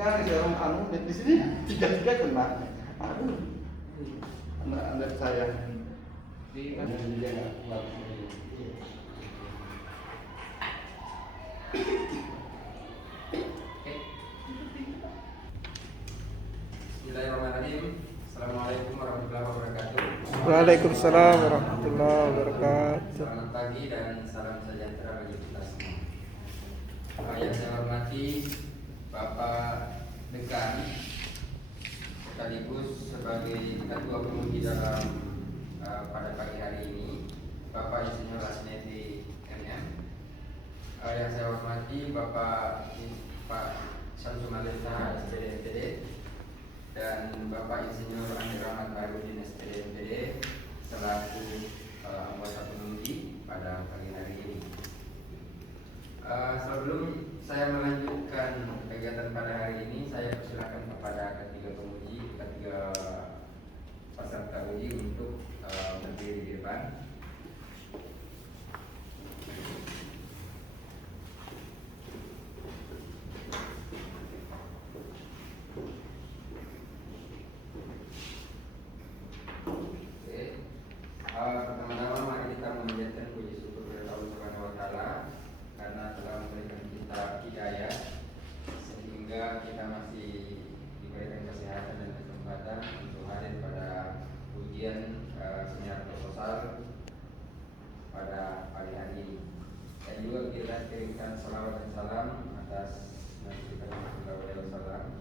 setengah si orang anu di sini tiga kena. Aduh, anak saya di mana dia nggak kuat. Bismillahirrahmanirrahim. Assalamualaikum warahmatullahi wabarakatuh. Waalaikumsalam warahmatullahi wabarakatuh. Selamat pagi dan salam sejahtera bagi kita semua. Yang saya hormati Bapak Dekan sekaligus sebagai Ketua Penguji dalam pada pagi hari ini, Bapak Insinyur Asnedi MM. Yang saya hormati Bapak Syamsumaleta SPD MPD dan Bapak Insinyur Andi Rahmat Baharudin SPD MPD selaku anggota penguji pada pagi hari ini. Sebelum saya melanjutkan kegiatan pada hari ini, saya persilakan kepada ketiga peserta uji untuk berdiri di depan. Pertama-tama mari kita memanjatkan puji syukur kepada Allah Subhanahu wa taala karena telah memberikan kita hidayah sehingga kita masih diberikan kesehatan dan kesempatan untuk hadir pada ujian seminar proposal pada pagi hari ini. Dan juga kita kirimkan salawat dan salam atas Nabi kita Muhammad SAW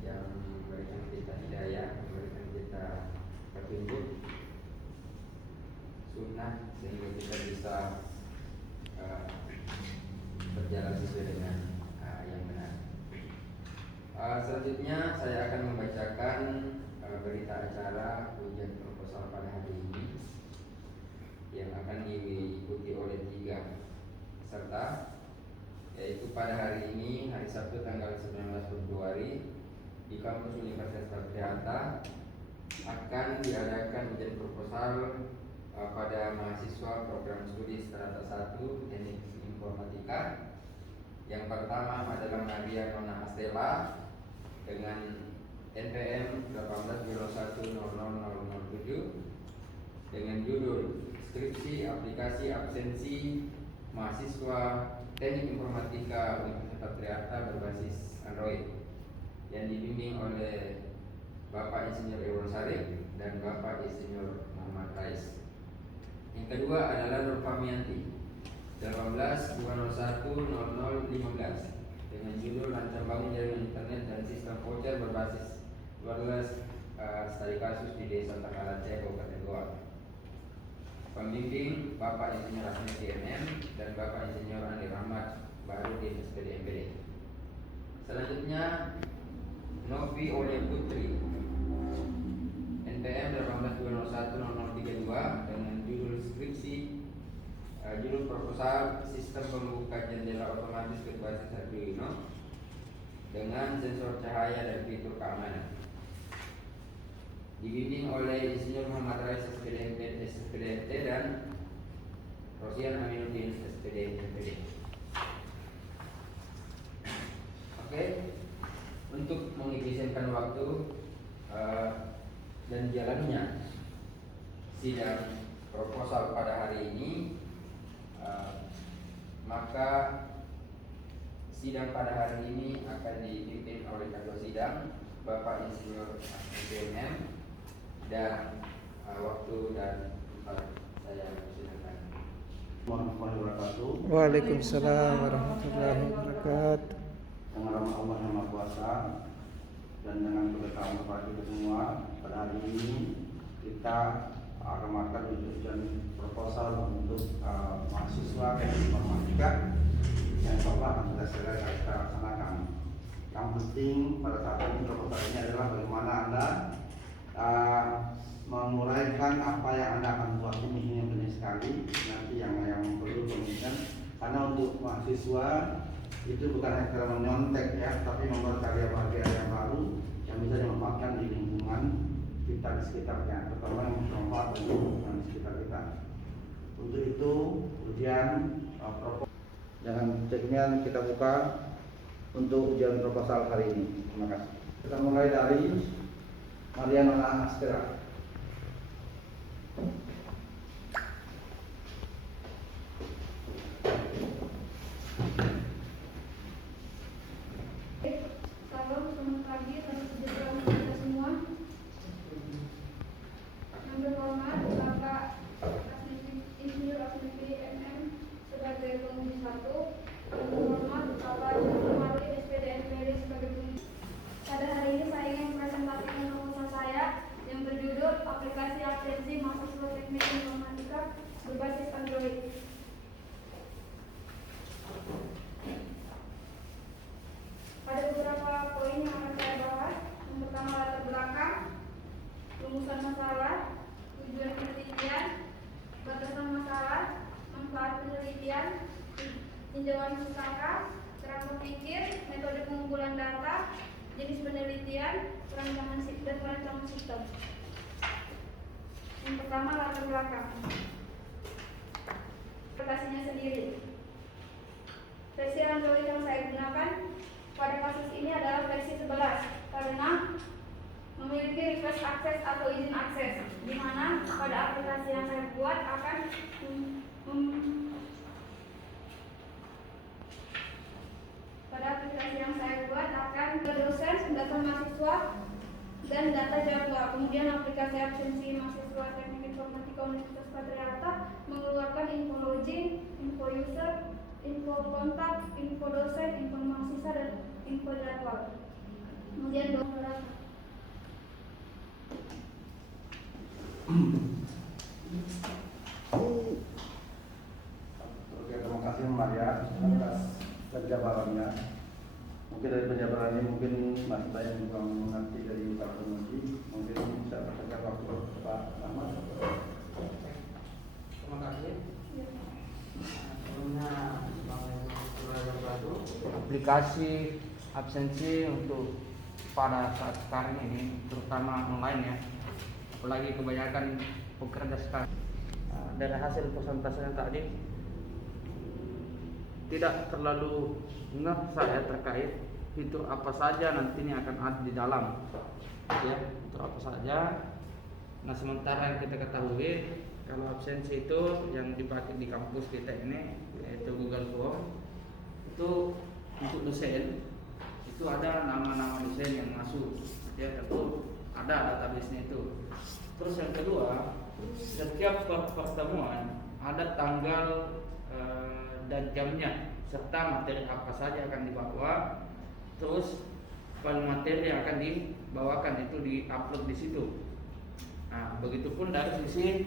yang memberikan kita hidayah, memberikan kita petunjuk sunnah sehingga kita bisa berjalan sesuai dengan yang benar. Selanjutnya saya akan membacakan berita acara ujian proposal pada hari ini yang akan diikuti oleh 3 peserta, yaitu pada hari ini hari Sabtu tanggal 19 Februari di kampus Universitas Trihata akan diadakan ujian proposal pada mahasiswa program studi strata 1 teknik informatika. Yang pertama adalah Maria Nona Astela dengan NPM 18010007 dengan judul Skripsi Aplikasi Absensi Mahasiswa Teknik Informatika Universitas Trihata berbasis Android yang dibimbing oleh Bapak Insinyur Ewan Sarif dan Bapak Insinyur Muhammad Rais. Yang kedua adalah Nur Famianti 18-201-0015 dengan judul Rancang Bangun Jaringan Internet dan Sistem Voucher berbasis wireless studi kasus di Desa Takalaceh, Kabupaten Goa. Pembimbing Bapak Insinyur Asnedi MM dan Bapak Insinyur Andi Rahmat Baharudin SPD MPD. Selanjutnya Novi Oleh Putri NPM 18-201-0032 dengan judul skripsi judul proposal sistem pembuka jendela otomatis berbasis Arduino dengan sensor cahaya dan fitur keamanan. Dibimbing oleh Insinyur Muhammad Rais SPDMT dan Rosian Aminuddin SPD. Oke, untuk mengefisienkan waktu dan jalannya sidang proposal pada hari ini, maka sidang pada hari ini akan dipimpin oleh Ketua Sidang Bapak Insinyur SPDMM dan waktu dan tempat saya persilakan. Warahmatullahi wabarakatuh. Waalaikumsalam warahmatullahi wabarakatuh. Dengan nama Allah yang Maha Kuasa dan dengan keberkahan kepada kita semua, pada hari ini kita akan melakukan ujian proposal untuk mahasiswa teknik informatika yang insya akan kita laksanakan. Yang penting pada saat ini proposal ini adalah bagaimana Anda menguraikan apa yang Anda akan buat. Ini penting sekali nanti yang perlu pemikiran, karena untuk mahasiswa itu bukan hanya menyontek ya, tapi membuat karya-karya yang baru yang bisa dimanfaatkan di lingkungan kita di sekitarnya, terutama yang bermanfaat bagi lingkungan di sekitar kita. Untuk itu ujian proposal dengan ceknya kita buka untuk ujian proposal hari ini. Terima kasih. Kita mulai dari Mariana Askera. Salam, selamat pagi, selamat sejahtera untuk kita semua. Yang terhormat Bapak Insinyur Asmiti MM sebagai penguji 1. Yang terhormat Bapak Jumali SPD MPD sebagai penguji. Pada hari ini saya ingin presentasikan proposal saya yang berjudul Aplikasi Absensi Mahasiswa Teknik Informatika berbasis Android. Ada beberapa poin yang akan saya bahas. Yang pertama, latar belakang, rumusan masalah, tujuan penelitian, batasan masalah, manfaat penelitian, tinjauan pustaka, cara berpikir, metode pengumpulan data, jenis penelitian, perancangan sistem. Yang pertama, latar belakang. Aplikasinya sendiri. Versi Android yang saya gunakan pada kasus ini adalah versi 11 karena memiliki request akses atau izin akses, di mana pada aplikasi yang saya buat akan ke dosen, data mahasiswa, dan data jadwal. Kemudian aplikasi absensi mahasiswa Teknik Informatika Universitas Padre mengeluarkan info login, info user, info kontak, info dosen, info mahasiswa, dan info jadwal. Kemudian Oke, terima kasih Maria atas penjabarannya. Mungkin dari penjabarannya mungkin masih banyak yang kurang mengerti dari para penguji. Mungkin bisa persilakan waktu Pak Ahmad. Terima kasih. Sebelumnya aplikasi absensi untuk pada saat sekarang ini, terutama online ya, apalagi kebanyakan pekerja sekarang. Dari hasil presentasinya tadi tidak terlalu ngeh saya terkait fitur apa saja nantinya akan ada di dalam, ya, fitur apa saja. Nah, sementara yang kita ketahui kalau absensi itu yang dipakai di kampus kita ini yaitu Google Form, itu untuk dosen itu ada nama-nama dosen yang masuk, ya, tentu ada database-nya itu. Terus yang kedua, setiap pertemuan ada tanggal dan jamnya serta materi apa saja akan dibawa. Terus file materi yang akan dibawakan itu di-upload di situ. Nah, begitupun dari sisi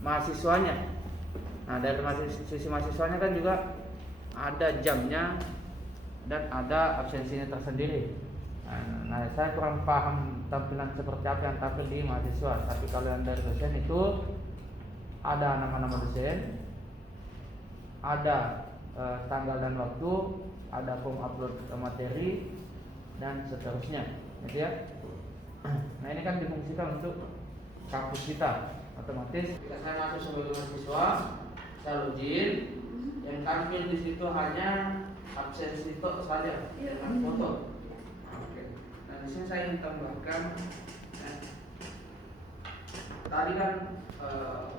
mahasiswanya. Nah, dari sisi mahasiswanya kan juga ada jamnya dan ada absensinya tersendiri. Nah, saya kurang paham tampilan seperti apa yang tampil di mahasiswa. Tapi kalau yang dari dosen itu ada nama-nama dosen, ada tanggal dan waktu, ada form upload materi, dan seterusnya, gitu ya. Nah, ini kan difungsikan untuk kampus kita. Otomatis ketika saya masuk sebagai mahasiswa, saya login, yang tampil di situ hanya absensi itu saja dengan foto. Oke. Nah, di sini saya ingin tambahkan, tadi kan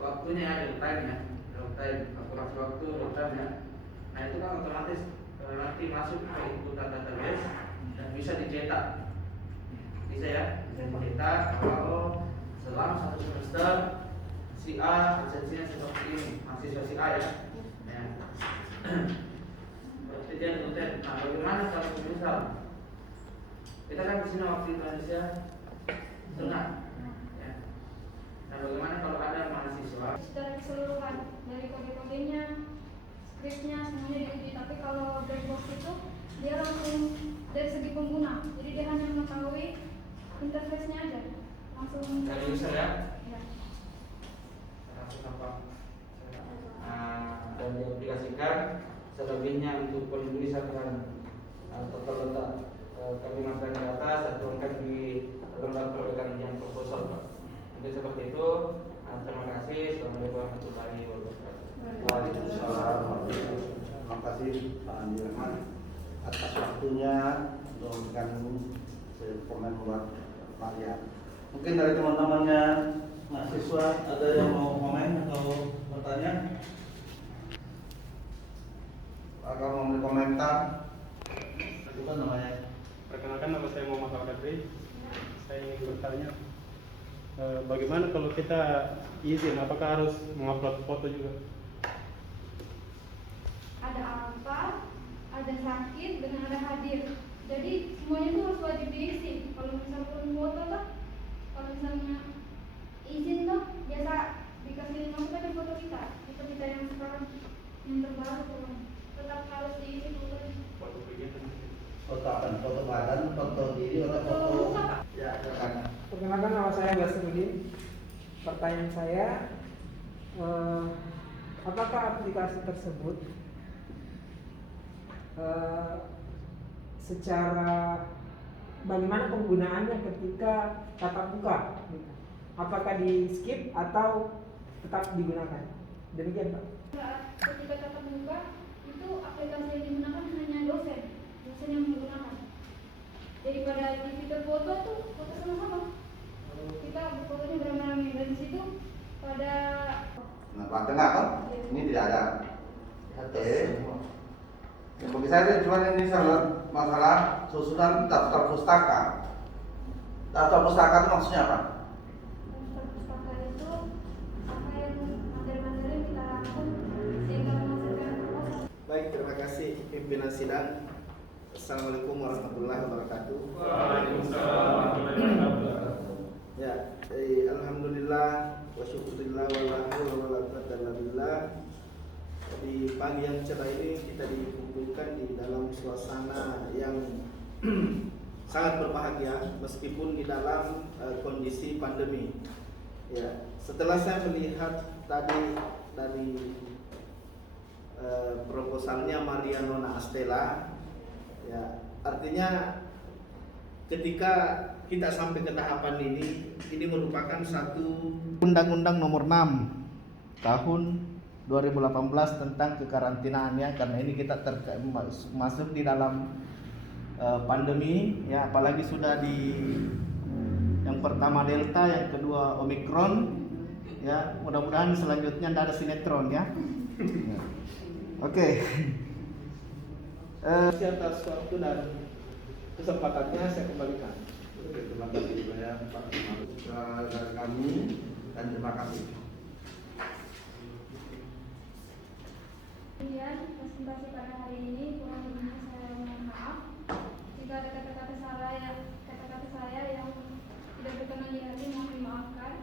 waktunya ya, real time, akurasi waktu real time ya. Nah, itu kan otomatis nanti masuk ke input database dan bisa dicetak, bisa ya, bisa dicetak kalau selama satu semester si A absensinya seperti ini, mahasiswa si A ya. Berarti dia rutin. Nah, bagaimana kalau misal kita kan di sini waktu Indonesia tengah, ya. Nah, bagaimana kalau ada mahasiswa secara keseluruhan dari kode-kodenya, skripnya semuanya diuji. Tapi kalau black box itu dia langsung dari segi pengguna, jadi dia hanya mengetahui interface-nya aja, langsung dari user ya. Ya. Langsung tampak. Dan diaplikasikan. Selebihnya untuk penulisan dan tata letak kalimat di atas saya turunkan di lembar perbaikan ujian proposal, Pak. Jadi seperti itu. Terima kasih. Assalamualaikum warahmatullahi wabarakatuh. Waalaikumsalam. Terima kasih Pak Andi Rahman. atas waktunya untuk memberikan komen buat Maria. Mungkin dari teman-temannya mahasiswa ada yang mau komen atau bertanya? Agar mau memberi komentar? Itu kan namanya. Perkenalkan, nama saya Muhammad Al-Kadri. Saya ingin bertanya, bagaimana kalau kita izin, apakah harus mengupload foto juga? Ada apa, ada sakit, dan ada hadir. Jadi semuanya itu harus wajib diisi. Kalau misalnya foto tuh, kalau misalnya izin tuh biasa dikasih nomor di foto kita, kita yang sekarang yang terbaru tuh tetap harus diisi fotonya. Foto kegiatan. Foto apa? Foto badan, foto diri, atau foto? Ya, silakan. Perkenalkan, nama saya Basrudin. Pertanyaan saya, apakah aplikasi tersebut secara bagaimana penggunaannya ketika tatap muka? Apakah di skip atau tetap digunakan? Demikian, Pak. Ketika tatap muka itu aplikasi yang digunakan hanya dosen yang menggunakan. Jadi pada di fitur foto tuh foto sama-sama. Kita fotonya beramai-ramai dan di situ pada. Nah, Pak tengah kan? Ini tidak ada. Oke. Yang bagi saya cuma ini masalah susunan daftar pustaka. Daftar pustaka itu maksudnya apa? Daftar pustaka itu apa yang materi-materi yang kita rangkum sehingga menghasilkan proposal. Baik, terima kasih pimpinan sidang. Assalamualaikum warahmatullahi wabarakatuh. Waalaikumsalam warahmatullahi wabarakatuh. Ya, alhamdulillah wa syukurillah wa la haula wa la quwwata illa billah. Di pagi yang cerah ini kita dikumpulkan di dalam suasana yang sangat berbahagia meskipun di dalam kondisi pandemi. Ya, setelah saya melihat tadi dari proposalnya Maria Nona Astela, ya, artinya ketika kita sampai ke tahapan ini merupakan satu Undang-Undang Nomor 6 Tahun 2018 tentang kekarantinaan, ya, karena ini kita masuk di dalam pandemi, ya, apalagi sudah di yang pertama Delta, yang kedua Omikron, ya, mudah-mudahan selanjutnya tidak ada sinetron, ya. Oke. Atas waktu dan kesempatannya saya kembalikan. Terima kasih banyak Pak dari kami dan terima kasih. Kemudian presentasi pada hari ini kurang lebihnya saya mohon maaf jika ada kata-kata saya yang tidak berkenan di hati, mohon dimaafkan.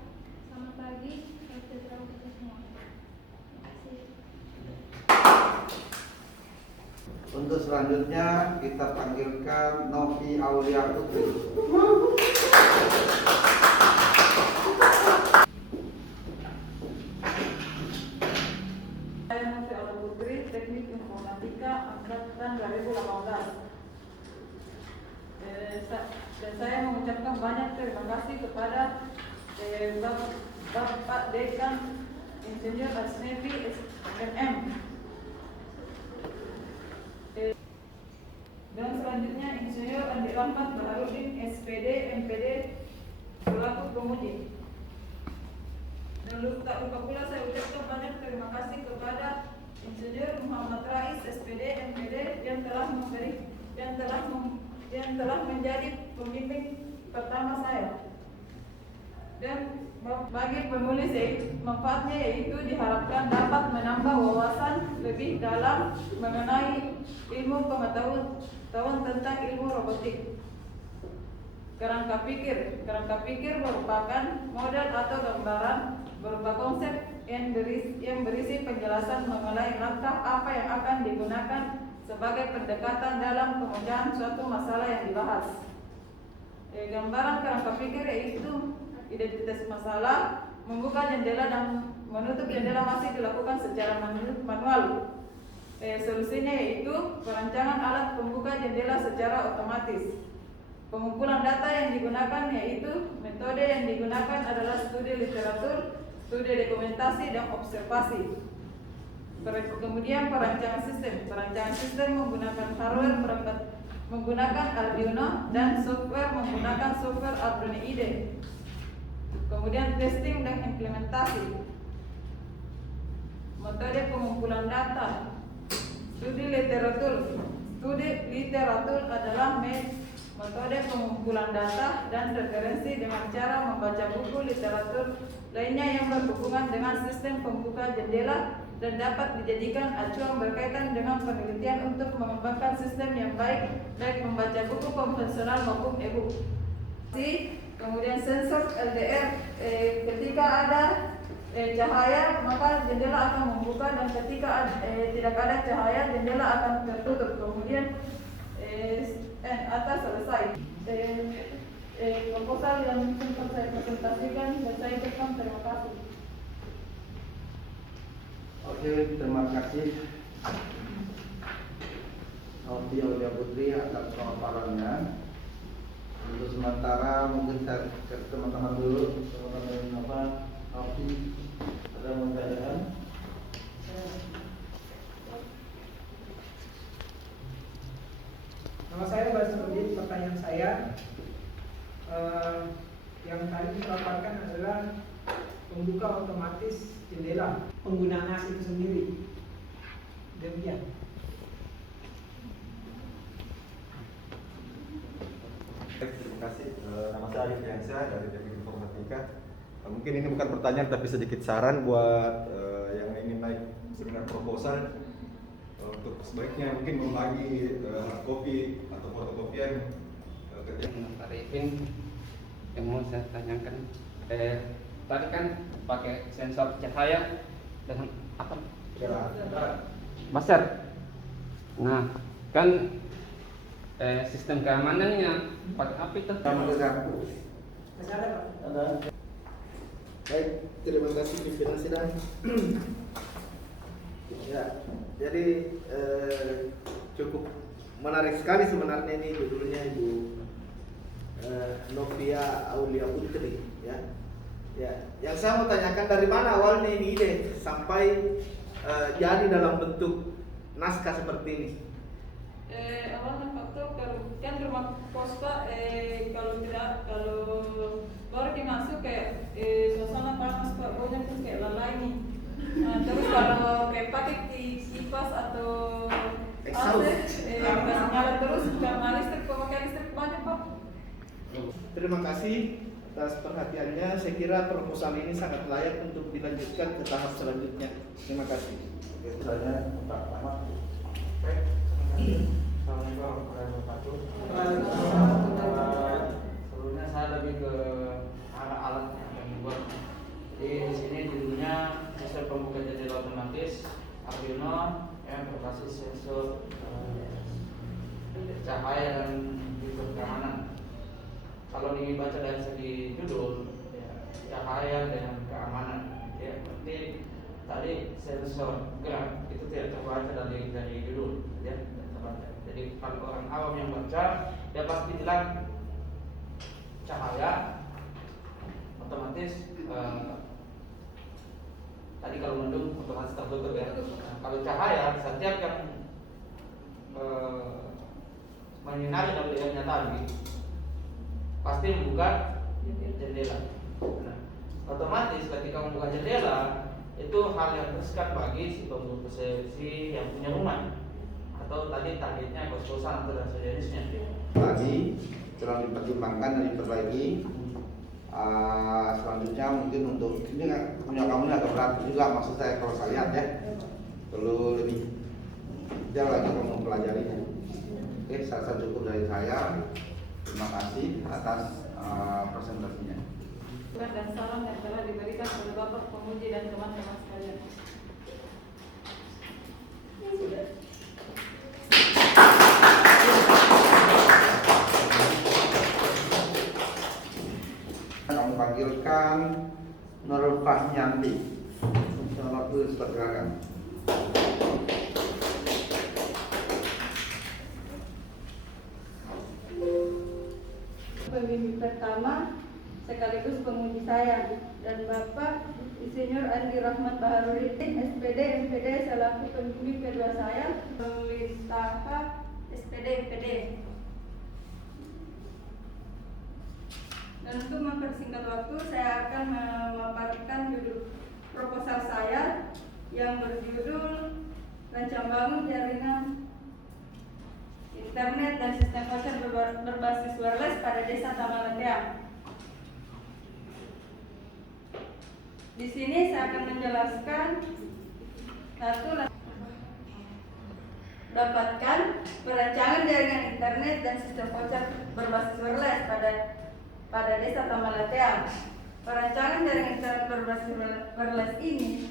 Selamat pagi, saya sejahtera untuk kita semua. Terima kasih. Untuk selanjutnya kita panggilkan Novi Aulia Putri. Saya Novi Aulia Putri, Teknik Informatika Angkatan 2018. Dan saya mengucapkan banyak terima kasih kepada Bapak Dekan Insinyur Asnevi MM. Dan selanjutnya Insinyur Andi Rahmat Baharudin SPD MPD selaku penguji. Dan tak lupa pula saya ucapkan banyak terima kasih kepada Insinyur Muhammad Rais SPD MPD yang telah menjadi pembimbing pertama saya. Dan bagi penulis manfaatnya yaitu diharapkan dapat menambah wawasan lebih dalam mengenai ilmu pengetahuan tentang ilmu robotik. Kerangka pikir merupakan model atau gambaran berupa konsep yang berisi penjelasan mengenai langkah apa yang akan digunakan sebagai pendekatan dalam pemecahan suatu masalah yang dibahas. Gambaran kerangka pikir yaitu identitas masalah, membuka jendela dan menutup jendela masih dilakukan secara manual. Solusinya yaitu perancangan alat pembuka jendela secara otomatis. Pengumpulan data yang digunakan yaitu metode yang digunakan adalah studi literatur, studi dokumentasi, dan observasi. Kemudian perancangan sistem menggunakan hardware menggunakan Arduino dan software menggunakan software Arduino IDE. Kemudian testing dan implementasi. Metode pengumpulan data. Studi literatur adalah metode pengumpulan data dan referensi dengan cara membaca buku literatur lainnya yang berhubungan dengan sistem pembuka jendela dan dapat dijadikan acuan berkaitan dengan penelitian untuk mengembangkan sistem yang baik membaca buku konvensional maupun e-book. Kemudian sensor LDR, ketika ada cahaya maka jendela akan membuka dan ketika tidak ada cahaya jendela akan tertutup. Kemudian atas selesai. Proposal yang sempat saya presentasikan selesai. Terima kasih. Oke, terima kasih Aulia Putri atas pemaparannya. Untuk sementara mungkin saya ke teman-teman dulu, teman-teman Alfi, ada yang mau ditanyakan? Nama saya Basrudin. Pertanyaan saya yang tadi dipaparkan adalah pembuka otomatis jendela, penggunaan NAS itu sendiri. Demikian. Terima kasih. Nama saya Arif Yansyah dari Teknik Informatika. Mungkin ini bukan pertanyaan tapi sedikit saran buat yang ingin naik seminar proposal. Untuk sebaiknya mungkin membagi hard copy atau fotokopian Pak Arifin, yang mau saya tanyakan, tadi kan pakai sensor cahaya dengan apa? Master. Nah, kan sistem keamanannya pakai apa itu? Masih ada, Pak? Ada. Baik, terima kasih pimpinan sidang. Ya, jadi cukup menarik sekali sebenarnya ini judulnya Ibu Novia Aulia Putri, ya. Ya, yang saya mau tanyakan dari mana awalnya ini ide sampai jadi dalam bentuk naskah seperti ini? Awalnya faktor kan rumah kos Pak, kalau baru dimasuk kayak suasana panas Pak, baunya tuh kayak lalai nih. Nah, terus kalau kayak pakai di kipas atau AC, nggak nyala terus, karena listrik, pemakaian listrik banyak Pak. Terima kasih atas perhatiannya. Saya kira proposal ini sangat layak untuk dilanjutkan ke tahap selanjutnya. Terima kasih. Oke, saya Pak Ahmad. Assalamualaikum warahmatullahi wabarakatuh. Sebelumnya saya lebih ke arah alat yang dibuat. Jadi di sini judulnya sistem pembuka jendela otomatis Arduino yang berbasis sensor cahaya dan fitur keamanan. Kalau dibaca dari segi judul, ya, cahaya dengan keamanan. Ya, berarti tadi sensor gerak itu tidak terbaca dari judul, ya. Jadi kalau orang awam yang baca, dia pasti bilang cahaya, otomatis tadi kalau mendung otomatis tertutup ya. Nah, kalau cahaya, setiap yang menyinari WLAN-nya tadi pasti membuka jendela. Nah, otomatis ketika membuka jendela itu hal yang riskan bagi si yang punya rumah. Atau tadi targetnya kos-kosan atau dan sejenisnya. Lagi telah dipertimbangkan dan diperbaiki. Selanjutnya mungkin untuk ini punya kamu ini agak berat juga, maksud saya kalau saya lihat ya, perlu lebih detail lagi kalau mau pelajari. Oke, saya cukup dari saya. Terima kasih atas presentasinya. Dan salam yang telah diberikan oleh Bapak Pemuji dan teman-teman sekalian. Kami panggilkan Nurul Fahyanti. Selamat bersilakan. Pembimbing pertama sekaligus penguji saya, dan Bapak Insinyur Andi Rahmat Baharudin, SPD MPD selaku pembimbing kedua saya, penulis tahap SPD MPD. Dan untuk mempersingkat waktu, saya akan memaparkan judul proposal saya yang berjudul Rancang Bangun Jaringan Internet dan Sistem Voucher berbasis wireless pada Desa Tamalatea. Di sini saya akan menjelaskan dapatkan perancangan jaringan internet dan sistem voucher berbasis wireless pada Desa Tamalatea. Perancangan jaringan internet berbasis wireless ini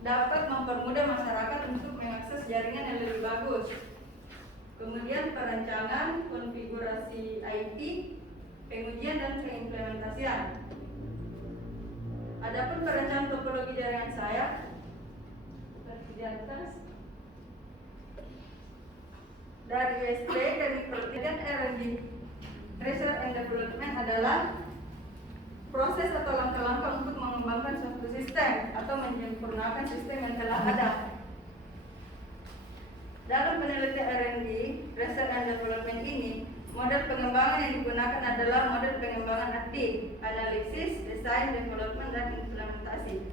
dapat mempermudah masyarakat untuk mengakses jaringan yang lebih bagus. Kemudian perancangan, konfigurasi IT, pengujian dan pengimplementasian. Adapun perencanaan topologi jaringan saya seperti di atas, dari USP dari penelitian R&D Research and Development adalah proses atau langkah-langkah untuk mengembangkan suatu sistem atau menyempurnakan sistem yang telah ada. Dalam penelitian R&D Research and Development ini, model pengembangan yang digunakan adalah model pengembangan aktif, analisis, desain, development, dan implementasi.